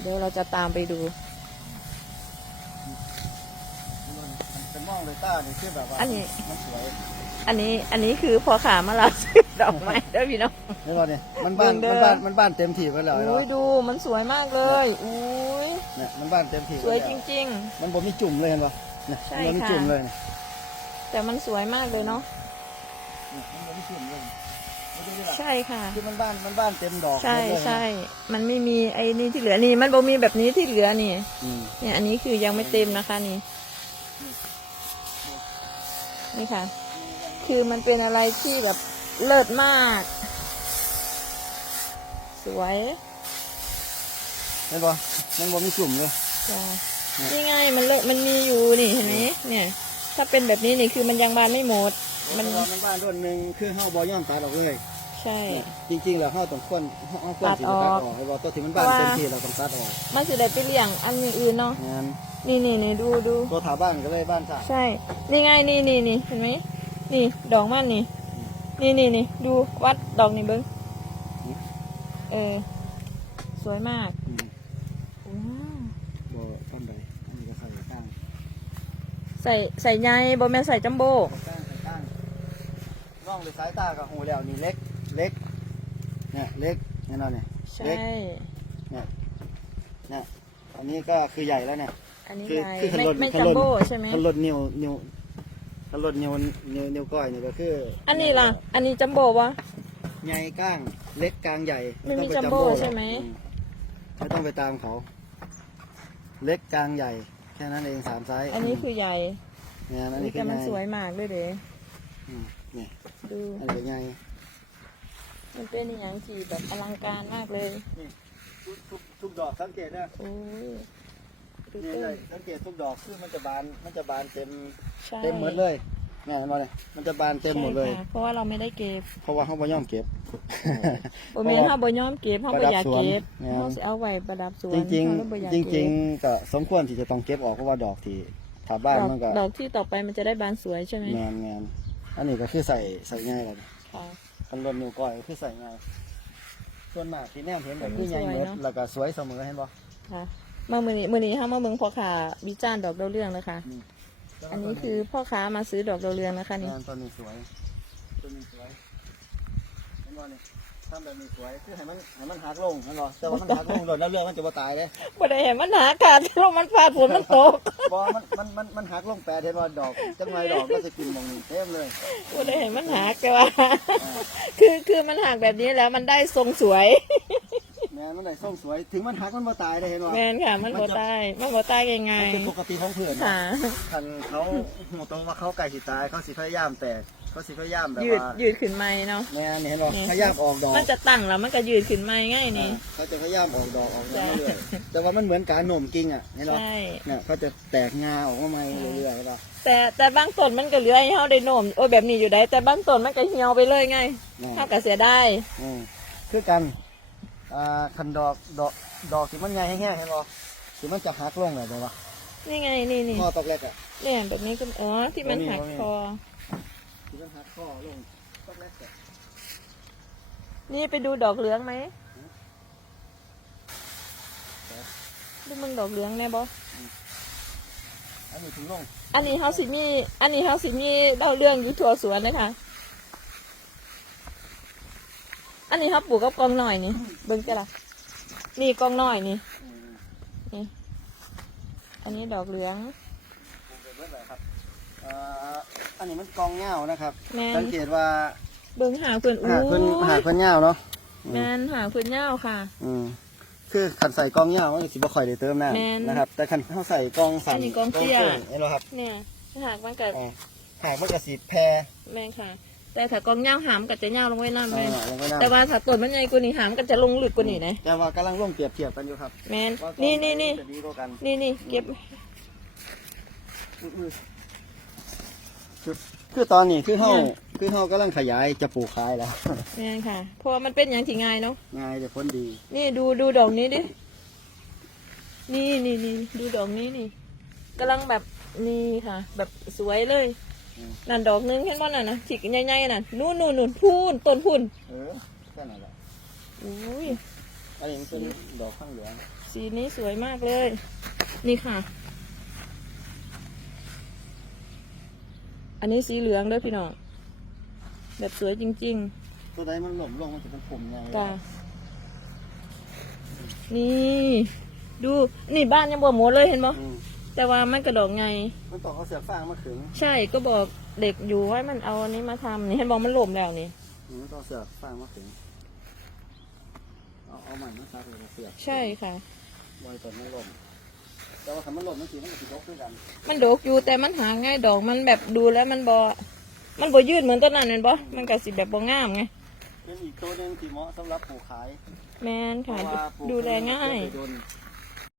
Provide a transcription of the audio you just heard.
เดี๋ยวเราจะตามไปดู มันเป็นมองเลยต้านี่คือแบบว่าอันนี้ มันสวยอันนี้อันนี้คือพอขามาเราซื้อดอกไม้เด้อพี่น้องเห็นป่ะเนี่ยมันบ้านเบิ่มันงเด้อ บ้านมันบ้านเต็มที่ไปแล้วเห็นอุ้ยป่ะดูมันสวยมากเลยอุ้ยเนี่ยมันบ้านเต็มที่สวยไปจแล้ริง มันบ่มีจุ่มเลยเห็นป่ะเนี่ยใช่มันบ่มีค่ะ จุ่มเลยเนี่ยๆ แต่มันสวยมากเลยเนาะ เนี่ยมันบ่มีจุ่มเลยไม่ได้ล่ะ ใช่ค่ะ คือมันบ้านมันบ้านเต็มดอกใช่หมดเลยนะใช่ มันไม่มีไอ้นี่ที่เหลือนี่ มันบ่มีแบบนี้ที่เหลือนี่อืมเนี่ย อันนี้คือยังไม่เต็มนะคะนี่ นี่ค่ะ คือมันเป็นอะไรที่แบบเลิศมาก สวยเห็นป่ะมันบ่มีจุ่มเลยจ้ะเนี่ยนี่ไงมันเลิศมันมีอยู่นี่เห็นไหมเนี่ย ถ้าเป็นแบบนี้นี่คือมันยังบานไม่หมดมันเพราะว่ามันบ้านรุ่นหนึ่งคือเฮาบ่ย่อมตัดออกเลย ใช่ จริงๆแล้วเฮาต้องควรเฮาควรสิตัดอตัอดกออกให้บ่ตัวที่มันบ้านเพราะว่า เต็มที่เราต้องตัดออกมันสิได้ไปเลี้ยงอันอื่นๆเนาะงั้นนี่นี่นี่ดูดูตัวถาบ้านก็เลยบ้านสร้างใช่ นี่ไงนี่นี่นี่เห็นไหมนี่ดอกมันนี่ นี่นี่นี่ดูวัดดอกนี่เบิ้งเออสวยมากอืมว้าวบ่ต้นใดอันนี้ก็ใส่ตั้งใส่ใส่ใยบ่แม่นใส่จัมโบ้ ตั้งใส่ตั้งร่องด้วยสายตากับหูแล้วนี่เล็กเล็ก เนี่ยเล็กเนี่ยเนาะเนี่ยใช่ เล็กเนี่ยอันนี้ก็คือใหญ่แล้วเนี่ย อันนี้คือใหญ่คือคันไม่รถไม่คันจัมรถโบ้ใช่ไหมคันรถนิ้วนิ้วคันรถนิ้วนิ้วนิ้วก้อยนี่ก็คืออัอันนี้ล่ะ อันนี้จัมโบ้วะ ใหญ่ก้างเล็กกลางใหญ่มันมีไต้องไปจัมโบ้หรอกใช่ไหม อืไม่ต้องไปตามเขา เล็กกลางใหญ่ แค่นั้นเองสามไซส์อันนี้คือใหญ่เนี่ยอันนี้คืแต่อมันใหญ่สวยมากเลยเด้อืมเนี่ยดู อันนี้ใหญ่ มันเป็นอหย่างที่แบบอลังการมากเลยทุกทุกทุกดอกสังเกตนะโอ้ยดูนี่เต้เลยนสังเกตทุกดอกคือมันจะบานมันจะบานเต็มใช่เต็มหมดเลยเนี่ยเห็นบ่เนี่ยมันจะบานเต็มหมดเลย ใช่ค่ะเพราะว่าเราไม่ได้เก็บเพราะว่าเขาบ่ย่อมเก็บบ่แม่นเฮาบ่ยอมเก็บเฮาบ่อยากเก็บประดับสวนเฮาสิเอาไว้ประดับสวนจริงเฮาเลยบ่อยากๆจเก็บริงๆก็สมควรที่จะต้องเก็บออกเพราะว่าดอกที่ถ้าบ้านดอกมันก็ดอกที่ต่อไปมันจะได้บานสวยใช่ไหมแมนแมนอันนี้ก็คือใส่ใส่ง่ายเลยค่ะ คันรถนิ้วก้อยก็คือใส่ง่ายส่วนมากที่แนมเห็นก็อันนี้คือใหญ่เมดสวยเนอะแล้วก็สวยเสมอเห็นบ่ค่ะมามื้อนี้มื้อนี้เฮามาเบิ่งพ่อค้าวิจารณ์ดอกดาวเรืองนะคะอันนี้คือพ่อค้ามาซื้อดอกดาวเรืองนะคะนี่แมนตัวนี้สวยตัวนี้สวยเห็นบ่นี่ ทำแบบนี้สวยคือให้มันให้มันหักลงเห็นบ่แต่ว่ามันหักลงโดนแล้วเรื่องมันจะบ่ตายเด้บ่ได้เห็นมันหาอากาศลมมันพาดฝนมันตกบ่มันมันมันมันหักลงแปดเห็นบ่ดอกจังไรดอกก็จะกินหมองนี้เต็มเลยบ่ได้เห็นมันหาแต่ว่าคือคือมันหักแบบนี้แล้วมันได้ทรงสวยแมนมันได้ส่งสวยถึงมันหักมันบ่ตายได้เห็นบ่แม่นค่ะมันบ่ตายมันบ่ตายง่ามันยเป็นปกติของเพื่อนๆค่ะคันเขาหูตรงว่าเขาไก่สิตายเขาสิพยายามแตก เขาสิพยายามแบบยืดว่ายืดขึ้นไหมเนาะ แม่นเห็นบ่นี่ พยายามออกดอกมันจะตั้งแล้วมันก็ยืดขึ้นไหมง่ายนี่เขาจะพยายามออกดอกออกมาใช่เรื่อยๆแต่ว่ามันเหมือนการโหน่มกิ่งอะเห็นบ่ใช่ เนี่ยเขาจะแตกงาออกมาใหม่เรื่อยๆเห็นบ่แต่แต่บางต้นมันก็เหลือให้เฮาได้โน้มโอ้ยแบบนี้อยู่ได้แต่บางต้นมันก็เหี่ยวไปเลยไงอืมเฮาก็เสียได้อืมคือกันอ่าคันดอกดอกดอกที่มันใหญ่แห้งๆเห็นบ่ที่มันจะหักลงเลยบ่วะนี่ไงนี่นี่ข้อตอกแรกอะ เนี่ยแบบนี้ก็อ๋อที่มันหักคอ ที่มันหักข้อลงตอกแรกอะนี่ไปดูดอกเหลืองไหมดูมึงดอกเหลืองแน่บ่อันนี้ถึงลง อันนี้เฮาสิมี อันนี้เฮาสิมีดาวเรื่องอยู่ทั่วสวนเลยค่ะ อันนี้เฮาปลูกกับกองหน่อยนี่ เบิ่งจ้ะล่ะ นี่กองหน่อยนี่อืมอันนี้ดอกเหลืองผมเป็นเมื่อไหร่ครับเอ่ออันนี้มันกองเงานะครับ แม่นสังเกตว่าเบิ่งหาเพิ่นอู้หากเพิ่นหากเพิ่นเงาเนาะแม่นหาเพิ่นยาวค่ะ อืมคือขันใส่กองเงามันสิบ่ค่อยได้เติมน้แม่นำนะครับ แต่ขันเขาใส่กองสั่อันนี้กองเตี้ยส้นเห็นไหมครับเนี่ยหากมันก็อ่าหากมันก็สิแพร่แม่นค่ะ แต่ถ้ากองยาวหามก็จะยาวลงไว้น้ำอ่าแม่นลงไปน้ำแต่ว่าถ้าต้นมันใหญ่กว่านี้หามก็จะลงลึกกว่านี้นะแต่ว่ากำลังลงเปรียบเทียบกันอยู่ครับแม่นว่ากองนี่นี่นี่จะดีกว่ากันนี่นี่เก็บอื้อๆ คือคือตอนนี้คือเฮาคือเฮากำลังขยายจะปลูกขายแล้วแม่นค่ะเพราะว่ามันเป็นอย่างที่ง่ายเนาะง่ายแต่ผลดี นี่ดูดูดอกนี้ดินี่นี่นี่ดูดอกนี้นี่กำลังแบบนี่ค่ะ แบบสวยเลยนั่นดอกนึงเห็นว่านั่นนะถิกใหญ่ๆนั่นนู่นนู่นนู่นพูนต้นพูนเออแค่นั้นแหละอุ้ยไอนนี้มันเป็นดอกข้างเหลืองสีนี้สวยมากเลย นี่ค่ะ นนี้สีเหลืองเด้วยพี่น้อง แบบสวยจริง ตัวใดมันหล่มลงมันจะเป็นผมไงๆจ้านี่ ดู นี่บ้านยังบ่หมดเลยเห็นบ่อืมแต่ว่ามันกระดอกไง มันต้องเอาเสือกฟางมาขึงใช่ก็บอกเด็กอยู่ให้มันเอาอันนี้มาทำนี่เห็นบอกมันหล่มแล้วนี่ อืมมันต้องเอาเสือกฟางมาขึงเอาเอาใหม่มาซักเลยนะเสือกใช่ค่ะบอยต้นมันหล่ม แต่ว่าถ้ามันหล่มมันสีมันก็ติดลบด้วยกันมันดกอยู่แต่มันหาง่ายดอกมันแบบดูแล้วมันบอมันบอยืดเหมือนต้นนั้นเห็นบ่มันก็สิแบบบ่งามไงเป็นอีกตัวหนึงที่เหมาะสำหรับปลูกขายแมนเพค่ะราะว่าปลูกดูแลง่ายเดี๋วไปโดน